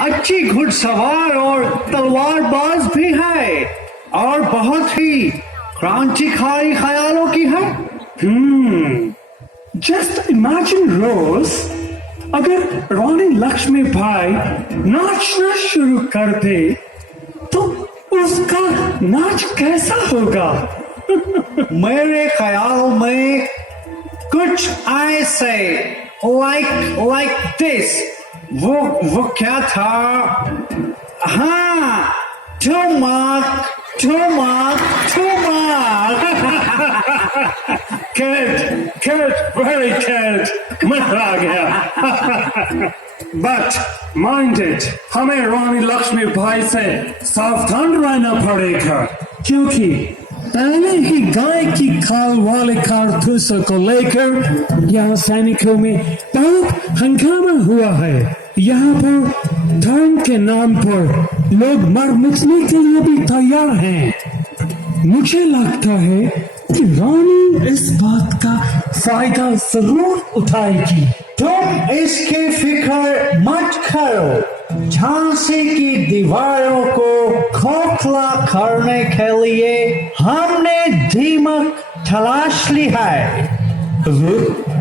अच्छी घुड़सवार और तलवारबाज भी है और बहुत ही क्रांतिकारी ख्यालों की है। जस्ट इमेजिन रोज, अगर रानी लक्ष्मीबाई नाचना शुरू कर दे तो उसका नाच कैसा होगा? मेरे ख्याल में कुछ ऐसे लाइक दिस। वो क्या था? हाँ, ठुमक ठुमक ठुमक। Kid, very kid, मजा आ गया। But mind it, हमें रानी लक्ष्मीबाई से सावधान रहना पड़ेगा, क्योंकि पहले ही गाय की खाल वाले कारतूसों को लेकर यहाँ सैनिकों में बहुत हंगामा हुआ है। यहाँ पर धर्म के नाम पर लोग मर मिटने के लिए भी तैयार हैं। मुझे लगता है कि रानी इस बात का फायदा जरूर उठाएगी। तुम इसकी फिक्र मत करो। झांसी की दीवारों को खोखला करने के लिए हमने दीमक तलाश ली है। हुजूर,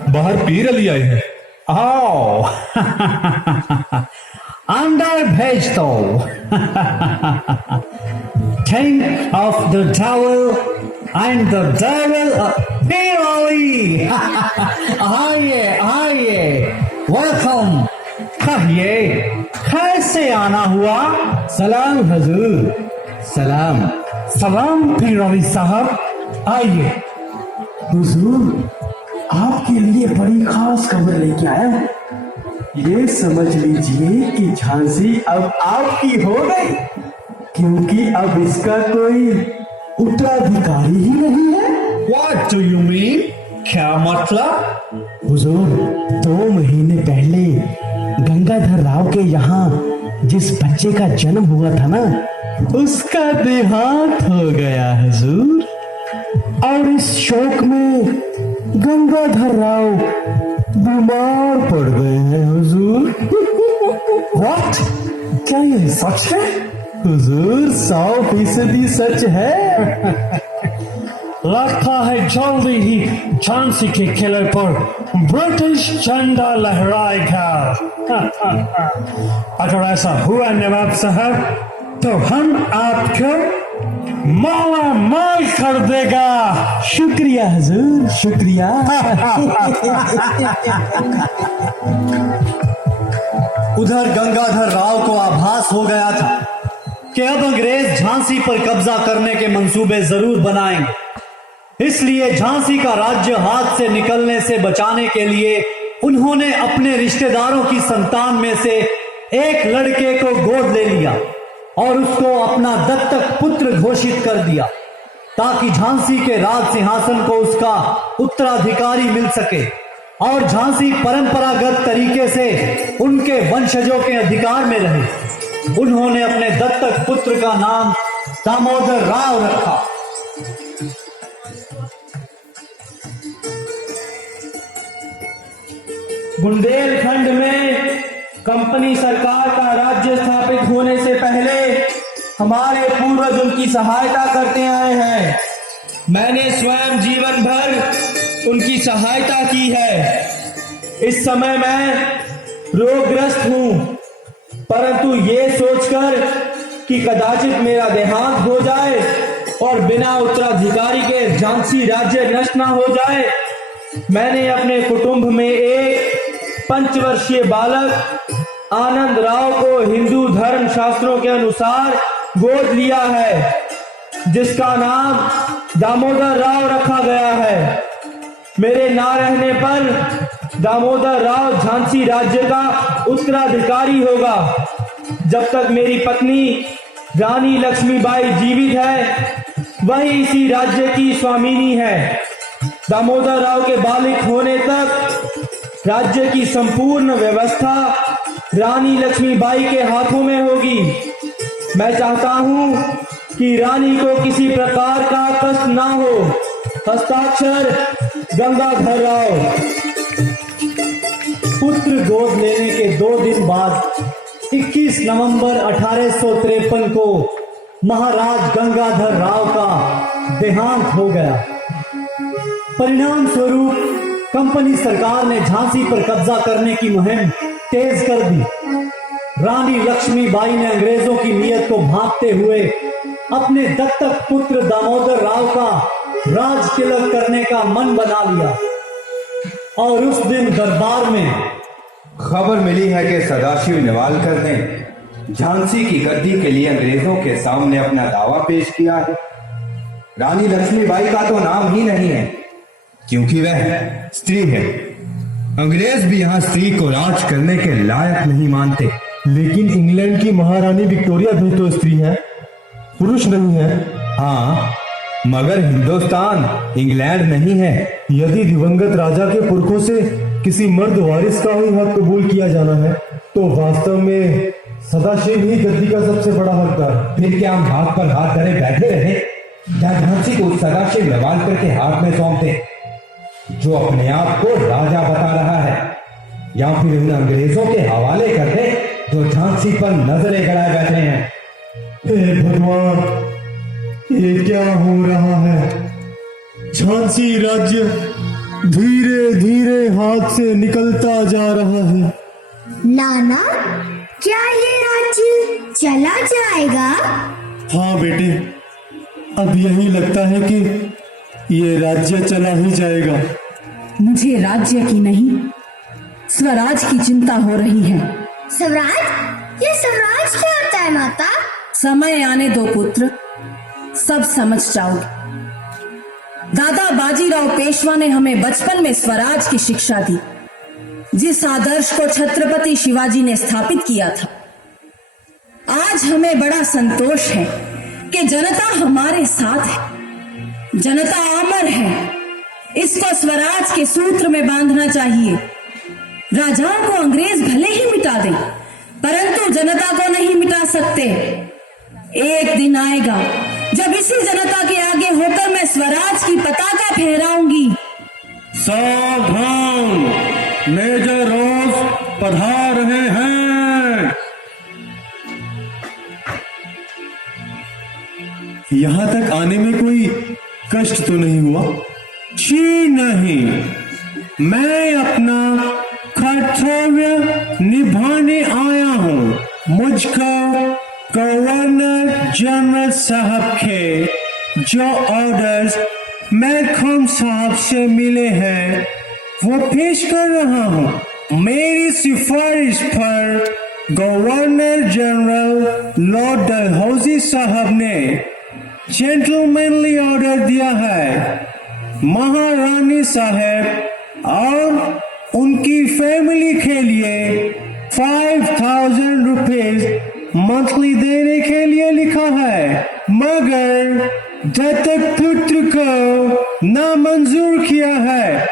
बाहर पीर अली आए हैं। आओ, अंदर भेज दो। Think of the devil and the devil Pir Ali। आइए आइए, वेलकम। कहिए कैसे आना हुआ? सलाम हुजूर। सलाम सलाम पीर अली साहब, आइए। हुजूर, आपके लिए बड़ी खास खबर लेके आया हूँ। ये समझ लीजिए कि झांसी अब आपकी हो गई, क्योंकि अब इसका कोई उत्तराधिकारी ही नहीं है। What do you mean? क्या मतलब? हुजूर, 2 महीने पहले गंगाधर राव के यहाँ जिस बच्चे का जन्म हुआ था ना, उसका देहांत हो गया हुजूर। और इस शोक में गंगाधर राव बीमार पड़ गए हैं हुजूर। What? क्या ये सच है? हुजूर, 100% सच है। लगता है जल्दी ही झांसी के किले पर ब्रिटिश झंडा लहराएगा। अगर ऐसा हुआ नवाब साहब, तो हम आपको माला माल कर देगा। शुक्रिया हुजूर, शुक्रिया। उधर गंगाधर राव को आभास हो गया था कि अब अंग्रेज झांसी पर कब्जा करने के मंसूबे जरूर बनाएंगे। इसलिए झांसी का राज्य हाथ से निकलने से बचाने के लिए उन्होंने अपने रिश्तेदारों की संतान में से एक लड़के को गोद ले लिया और उसको अपना दत्तक पुत्र घोषित कर दिया, ताकि झांसी के राज सिंहासन को उसका उत्तराधिकारी मिल सके और झांसी परंपरागत तरीके से उनके वंशजों के अधिकार में रहे। उन्होंने अपने दत्तक पुत्र का नाम दामोदर राव रखा। बुंदेलखंड में कंपनी सरकार का राज्य स्थापित होने से पहले हमारे पूर्वज उनकी सहायता करते आए हैं। मैंने स्वयं जीवन भर उनकी सहायता की है। इस समय मैं रोगग्रस्त हूँ, परंतु ये सोचकर कि कदाचित मेरा देहांत हो जाए और बिना उत्तराधिकारी के झांसी राज्य नष्ट न हो जाए, मैंने अपने कुटुंब में एक 5 वर्षीय बालक आनंद राव को हिंदू धर्म शास्त्रों के अनुसार गोद लिया है, जिसका नाम दामोदर राव रखा गया है। मेरे ना रहने पर दामोदर राव झांसी राज्य का उत्तराधिकारी होगा। जब तक मेरी पत्नी रानी लक्ष्मीबाई जीवित है, वही इसी राज्य की स्वामिनी है। दामोदर राव के बालिक होने तक राज्य की संपूर्ण व्यवस्था रानी लक्ष्मीबाई के हाथों में होगी। मैं चाहता हूं कि रानी को किसी प्रकार का कष्ट ना हो। हस्ताक्षर गंगाधर राव। पुत्र गोद लेने के 2 दिन बाद 21 नवंबर 1853 को महाराज गंगाधर राव का देहांत हो गया। परिणाम स्वरूप कंपनी सरकार ने झांसी पर कब्जा करने की मुहिम तेज कर दी। रानी लक्ष्मीबाई ने अंग्रेजों की नीयत को भांपते हुए अपने दत्तक पुत्र दामोदर राव का राज तिलक करने का मन बना लिया और उस दिन दरबार में खबर मिली है कि सदाशिव नेवालकर ने झांसी की गद्दी के लिए अंग्रेजों के सामने अपना दावा पेश किया है। रानी लक्ष्मीबाई का तो नाम ही नहीं है, क्योंकि वह स्त्री है। अंग्रेज भी यहाँ स्त्री को राज करने के लायक नहीं मानते। लेकिन इंग्लैंड की महारानी विक्टोरिया भी तो स्त्री है, पुरुष नहीं है। हाँ, मगर हिंदुस्तान इंग्लैंड नहीं है। यदि दिवंगत राजा के पुरखों से किसी मर्द वारिस का ही हक कबूल किया जाना है तो वास्तव में सदाशिव ही गद्दी का सबसे बड़ा हकदार। फिर क्या हम हाथ पर हाथ धरे बैठे रहे या झांसी को सदाशिव नेवालकर के हाथ में सौंप दे, जो अपने आप को राजा बता रहा है, या फिर उन अंग्रेजों के हवाले कर दे जो झांसी पर नजरें गड़ाए बैठे हैं। हे भगवान, ये क्या हो रहा है? झांसी राज्य धीरे धीरे हाथ से निकलता जा रहा है। नाना, क्या ये राज्य चला जाएगा? हाँ बेटे, अब यही लगता है कि ये राज्य चला ही जाएगा। मुझे राज्य की नहीं, स्वराज की चिंता हो रही है। स्वराज? ये स्वराज क्या होता है माता? समय आने दो पुत्र, सब समझ जाओगे। दादा बाजीराव पेशवा ने हमें बचपन में स्वराज की शिक्षा दी, जिस आदर्श को छत्रपति शिवाजी ने स्थापित किया था। आज हमें बड़ा संतोष है कि जनता हमारे साथ है। जनता अमर है, इसको स्वराज के सूत्र में बांधना चाहिए। राजाओं को अंग्रेज भले ही मिटा दें, परंतु जनता को नहीं मिटा सकते। एक दिन आएगा जब इसी जनता के आगे होकर मैं स्वराज की पताका फहराऊंगी। सावधान, मेजर रोज पधार रहे हैं। यहाँ तक आने में कोई कष्ट तो नहीं हुआ? जी नहीं, मैं अपना कर्तव्य निभाने आया हूँ। मुझको गवर्नर जनरल साहब के जो ऑर्डर्स मैकम साहब से मिले हैं वो पेश कर रहा हूँ। मेरी सिफारिश पर गवर्नर जनरल लॉर्ड डलहौजी साहब ने जेंटलमैनली ऑर्डर दिया है। महारानी साहब और उनकी फैमिली के लिए 5000 रुपीज मंथली देने के लिए लिखा है, मगर दत्तक पुत्र को नामंजूर किया है।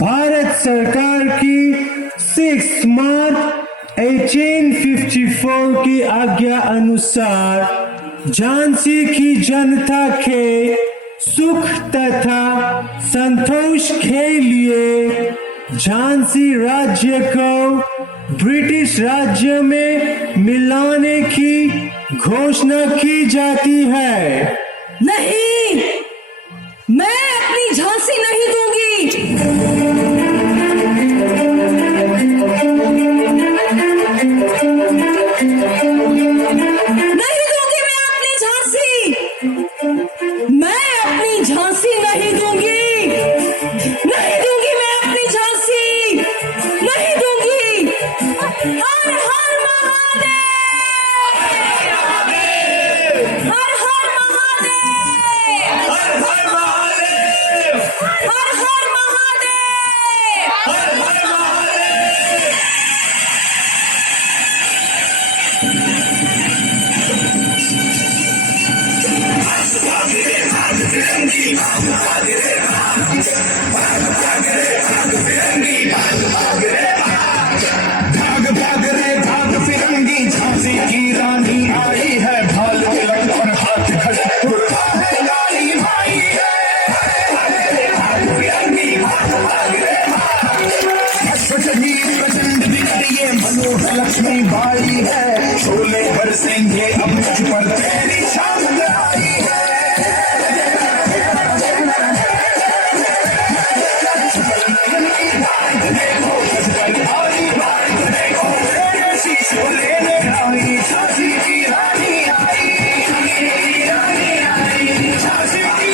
भारत सरकार की 6 मार्च 1854 की आज्ञा अनुसार झांसी की जनता के सुख तथा संतोष के लिए झांसी राज्य को ब्रिटिश राज्य में मिलाने की घोषणा की जाती है। नहीं, मैं अपनी झांसी नहीं दूंगी। नहीं दूंगी मैं अपनी झांसी। मैं अपनी झांसी नहीं दूंगी। नहीं दूंगी मैं अपनी झांसी। नहीं दूंगी। हर हर महादेव। हर हर महादेव। हर हर महादेव। हर हर महादेव। हर हर महादेव। भाग भाग रे भाग फिरंगी, झांसी की रानी आई है। भाल तिलक और हाथ खड़े उड़ा है, नारी भाई है। भाग फिरंगी, भाग भाग रे भाग। प्रचंड बिगड़ ये मनोहर लक्ष्मी बाई शोले बरसेंगे अब मुझ पर तेरी शान आई है। शोले में आई झांसी की रानी आई, रानी आई, झांसी की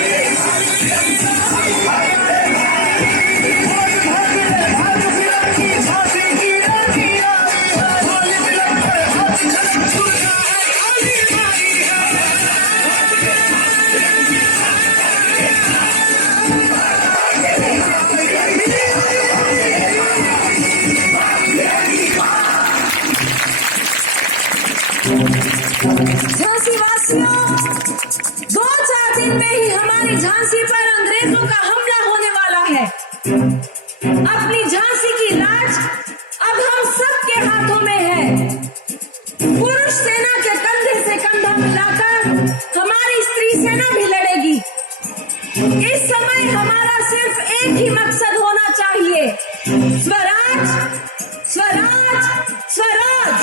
झांसी वासियों, 2-4 दिन में ही हमारी झांसी पर अंग्रेजों का हमला होने वाला है। अपनी झांसी की राज अब हम सबके हाथों में है। पुरुष सेना के कंधे से कंधा मिलाकर हमारी स्त्री सेना भी लड़ेगी। इस समय हमारा सिर्फ एक ही मकसद होना चाहिए, स्वराज, स्वराज, स्वराज।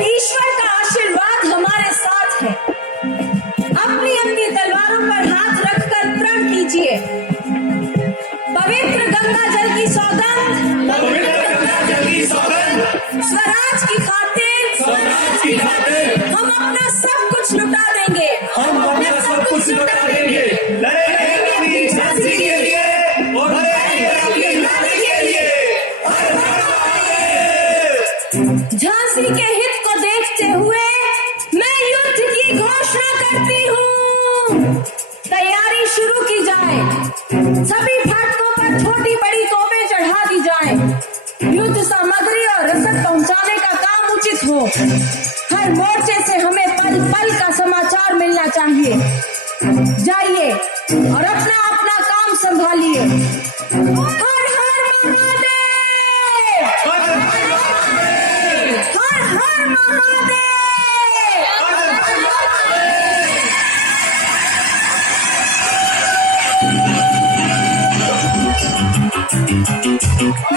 ईश्वर का आशीर्वाद हमारे साथ है। अपनी अपनी तलवारों पर हाथ रखकर प्रण कीजिए। पवित्र गंगा जल की सौगंध, स्वराज की खातिर हम अपना सब कुछ लुटा देंगे। झांसी के लिए और झांसी के हित को देखते हुए मैं युद्ध की घोषणा करती हूँ। तैयारी शुरू की जाए। सभी फाटकों पर छोटी बड़ी तोपें चढ़ा दी जाएं। युद्ध सामग्री और रसद पहुंचाने का काम उचित हो। हर मोर्चे से हमें पल पल का समाचार मिलना चाहिए। जाइए और अपना अपना काम संभालिए। हर हर महादेव, हर हर महादेव।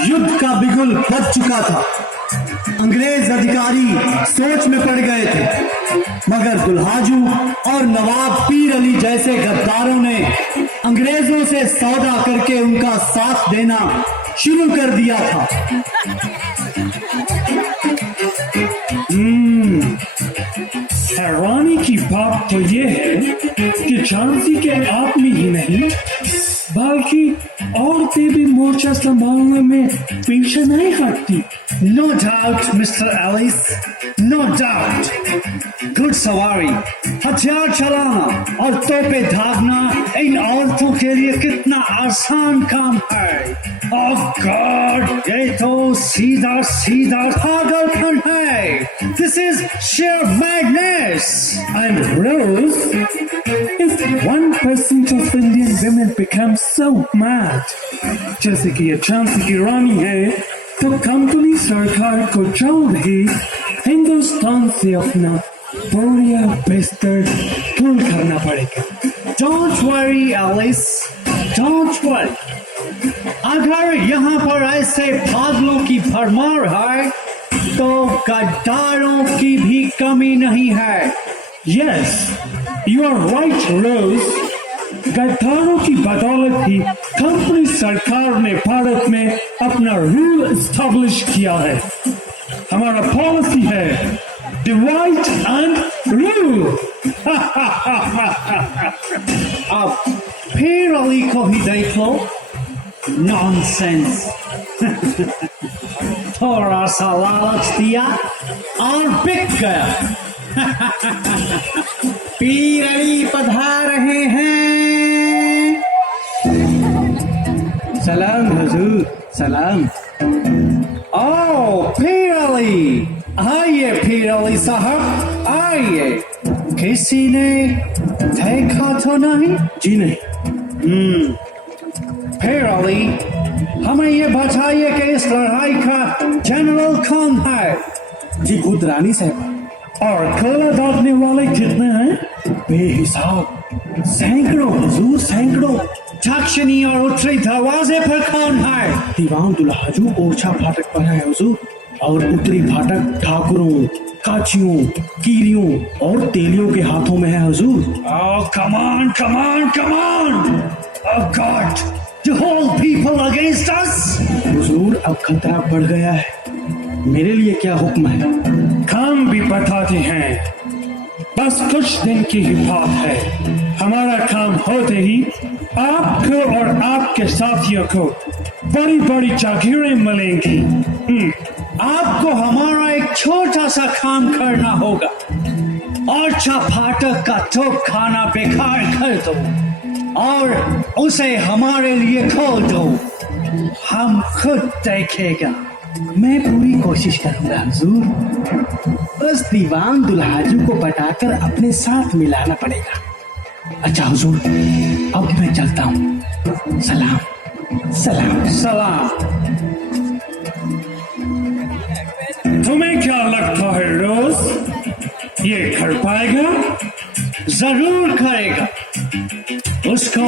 युद्ध का बिगुल बज चुका था। अंग्रेज अधिकारी सोच में पड़ गए थे, मगर दुल्हाजू और नवाब पीर अली जैसे गद्दारों ने अंग्रेजों से सौदा करके उनका साथ देना शुरू कर दिया था। हैरानी की बात तो ये है कि झांसी के आदमी ही नहीं बल्कि औरतें भी मोर्चा संभालने में पीछे नहीं हटती। No doubt mister Ellis, no doubt. घुड़सवारी, हथियार चलाना और तोपे धागना इन औरतों के लिए कितना आसान काम है। ओह गॉड, ये तो सीधा सीधा पागलपन है। This is sheer madness. And Rose, if 1% of Indian women become so mad, जैसे कि ये झांसी की रानी है, तो कंपनी सरकार को जल्द ही हिंदुस्तान से अपना बोरिया बिस्तर दूर करना पड़ेगा। Don't worry Alice, don't worry. अगर यहाँ पर ऐसे पागलों की भरमार है तो गद्दारों की भी कमी नहीं है। Yes, you are right, Rose. गद्दारों की बदौलत ही कंपनी सरकार ने भारत में अपना रूल एस्टैब्लिश किया है। हमारा पॉलिसी है डिवाइड एंड रूल। अब फिर अली को ही देख लो। नॉनसेंस। थोड़ा सा लालच दिया और बिक गया। पीर अली पधार रहे हैं। सलाम हुजूर, सलाम। ओ पीर अली, आइए पीर अली साहब, आइए। किसी ने देखा तो नहीं? जी नहीं। पीर अली, हमें ये बताइए कि इस लड़ाई का जनरल कौन है? जी खुद रानी साहब। और गोला दागने वाले कितने हैं? बेहिसाब, सैकड़ों हुजूर, सैकड़ों। दक्षिणी और उत्तरी दरवाजे पर कौन है? दीवान दुल्हाजू ओछा फाटक पर है हुजूर, और उत्तरी फाटक ठाकुरों, काचियों, कीरियों और तेलियों के हाथों में है हुजूर। Oh, come on, come on, come on! Oh God, the whole people against us? हुजूर अब खतरा बढ़ गया है, मेरे लिए क्या हुक्म है? काम भी बताते हैं, बस कुछ दिन की ही बात है। हमारा काम होते ही आपको और आपके साथियों को बड़ी बड़ी जागीरें मिलेंगी। आपको हमारा एक छोटा सा काम करना होगा। ओरछा फाटक का तोप खाना बेकार कर दो और उसे हमारे लिए खोल दो। हम खुद देखेगा। मैं पूरी कोशिश करूंगा हुजूर, बस दीवान दुल्हाजू को पटाकर अपने साथ मिलाना पड़ेगा। अच्छा हुजूर, अब मैं चलता हूँ। सलाम सलाम सलाम। तुम्हें क्या लगता है रोज, ये कर पाएगा? जरूर करेगा। उसको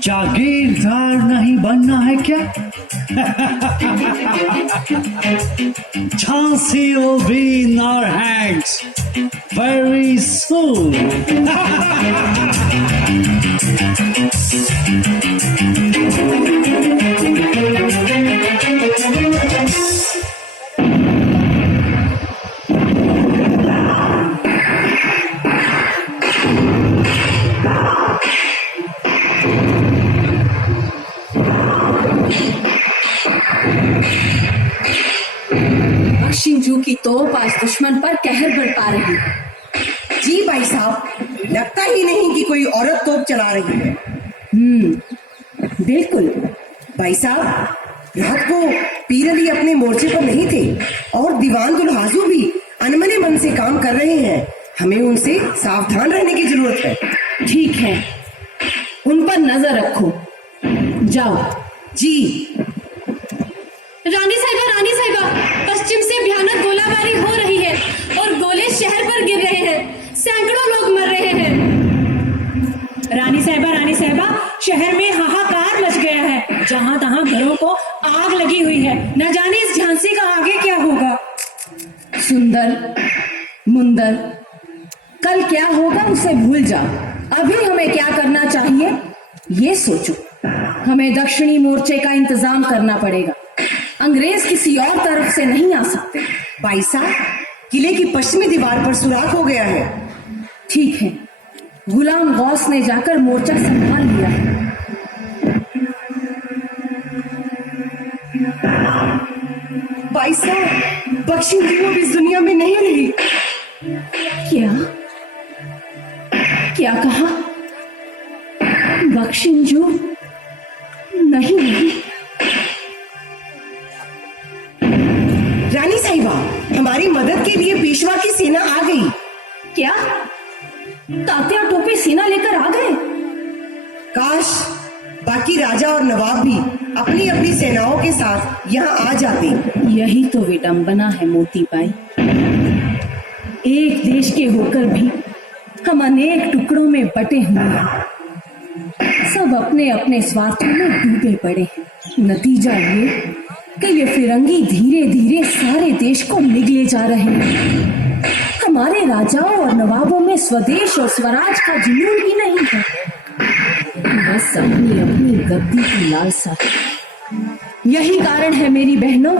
जागीरदार नहीं बनना है क्या? Jhansi will be in our hands very soon. बख्शिंजू की तोप आज दुश्मन पर कहर बरपा रही है। जी भाई साहब, लगता ही नहीं कि कोई औरत तोप चला रही है। बिल्कुल भाई साहब, रात को पीर अली अपने मोर्चे पर नहीं थे और दीवान दुल्हाजू भी अनमने मन से काम कर रहे हैं। हमें उनसे सावधान रहने की जरूरत है। ठीक है, उन पर नजर रखो। जाओ। जी। रानी साहिबा, पश्चिम से भयानक गोलाबारी हो रही है और गोले शहर पर गिर रहे हैं। सैकड़ों लोग मर रहे हैं। रानी साहिबा, शहर में हाहाकार मच गया है। जहां तहां घरों को आग लगी हुई है। न जाने इस झांसी का आगे क्या होगा। सुंदर, मुंदर, कल क्या होगा उसे भूल जाओ। अभी हमें क्या करना चाहिए ये सोचो। हमें दक्षिणी मोर्चे का इंतजाम करना पड़ेगा। अंग्रेज किसी और तरफ से नहीं आ सकते। भाई साहब, किले की पश्चिमी दीवार पर सुराख हो गया है। ठीक है, गुलाम गौस ने जाकर मोर्चा संभाल लिया है। भाई साहब, बख्शिंजू अब इस दुनिया में नहीं रही। क्या कहा? बख्शिंजू नहीं रही? रानी साहिबा, हमारी मदद के लिए पेशवा की सेना आ गई। क्या? तात्या टोपी सेना लेकर आ गए? काश बाकी राजा और नवाब भी अपनी अपनी सेनाओं के साथ यहाँ आ जाते। यही तो विडंबना है मोती बाई। एक देश के होकर भी हम अनेक टुकड़ों में बटे हुए हैं। सब अपने अपने स्वार्थों में डूबे पड़े हैं। नतीजा ये कि ये फिरंगी धीरे धीरे सारे देश को निगले जा रहे हैं। हमारे राजाओं और नवाबों में स्वदेश और स्वराज का जुनून ही नहीं है, बस अपनी अपनी गद्दी की लालसा। यही कारण है मेरी बहनों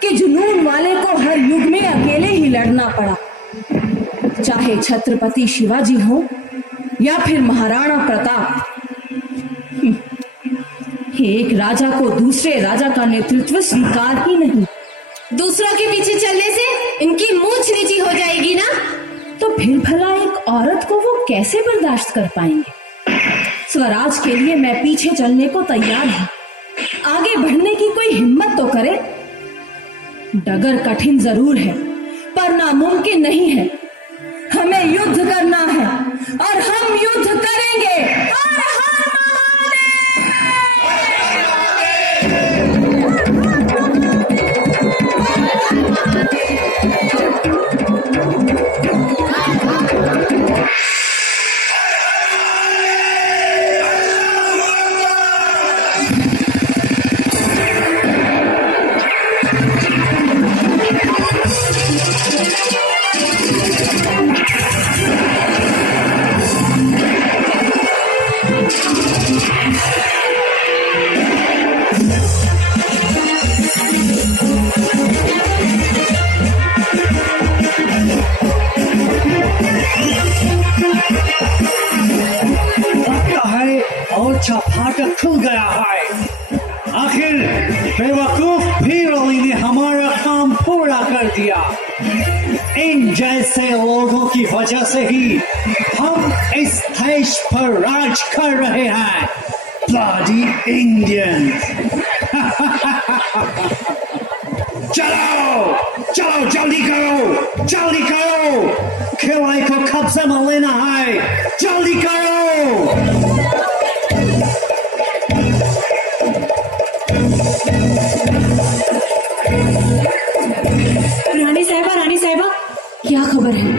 कि जुनून वाले को हर युग में अकेले ही लड़ना पड़ा, चाहे छत्रपति शिवाजी हो या फिर महाराणा प्रताप। एक राजा को दूसरे राजा का नेतृत्व स्वीकार ही नहीं। दूसरों के पीछे चलने से इनकी मूंछ नीची हो जाएगी ना। तो फिर भला एक औरत को वो कैसे बर्दाश्त कर पाएंगे? स्वराज के लिए मैं पीछे चलने को तैयार हूं। आगे बढ़ने की कोई हिम्मत तो करे। डगर कठिन जरूर है पर नामुमकिन नहीं है। हमें युद्ध करना है और हम युद्ध करेंगे। हर हर लगता है ओरछा फाटक खुल गया है। आखिर बेवकूफ भीड़ अली ने हमारा काम पूरा कर दिया। इन जैसे लोगों की वजह से ही हम इस देश पर राज कर रहे हैं। Bloody Indians. चलो चलो, जल्दी करो, जल्दी करो, किले को कब्जे में लेना है, जल्दी करो। रानी साहिबा क्या खबर है?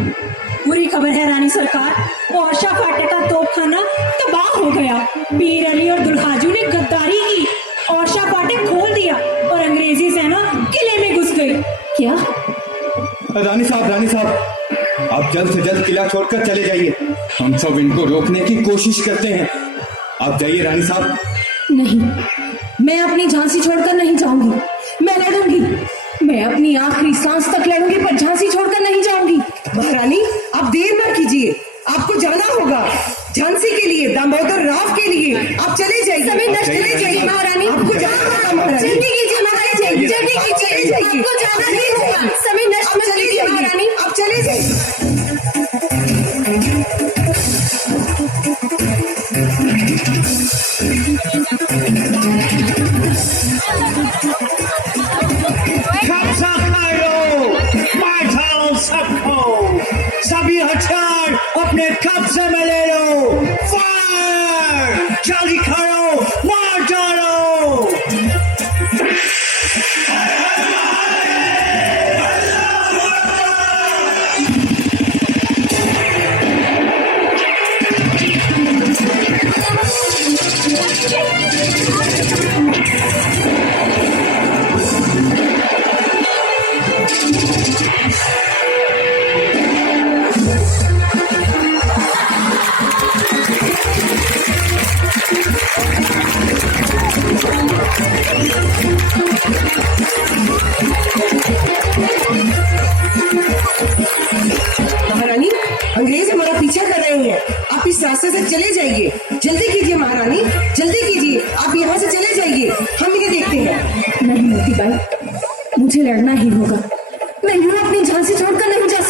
बुरी खबर है रानी सरकार। ओरछा फाटक का तोपखाना तबाह हो गया। पीर अली और दुल्हाजू ने गद्दारी की, ओरछा फाटक खोल दिया और अंग्रेजी सेना किले में घुस गई। क्या? रानी साहब, आप जल्द से जल्द किला छोड़कर चले जाइए। हम सब इनको रोकने की कोशिश करते हैं। आप जाइए रानी साहब। नहीं, मैं अपनी झांसी छोड़कर नहीं जाऊंगी। मैं लड़ूंगी, मैं अपनी आखिरी सांस तक लड़ूंगी, पर झांसी छोड़कर नहीं जाऊंगी। महारानी, आप देर न कीजिए, आपको जाना होगा झांसी के लिए, दामोदर राव के लिए। आप चले जाइए, चले जाइए महारानी, आपको जाना होगा महारानी। जल्दी कीजिए महारानी, जल्दी कीजिए, आपको जाना नहीं होगा। समय नष्ट मत कीजिए महारानी, आप चले जाइए। कब्जा करो, मार डालो सबको, सभी हथियार अपने कब्जे में ले लो। फायर, जल्दी करो, मार डालो। महारानी, अंग्रेज हमारा पीछा कर रहे हैं। आप इस रास्ते से चले जाइए, जल्दी कीजिए महारानी, जल्दी कीजिए, आप यहाँ से चले जाइए, हम इन्हें देखते हैं। नहीं मोती बाई, मुझे लड़ना ही होगा। मैं यूं अपनी झांसी छोड़कर नहीं जा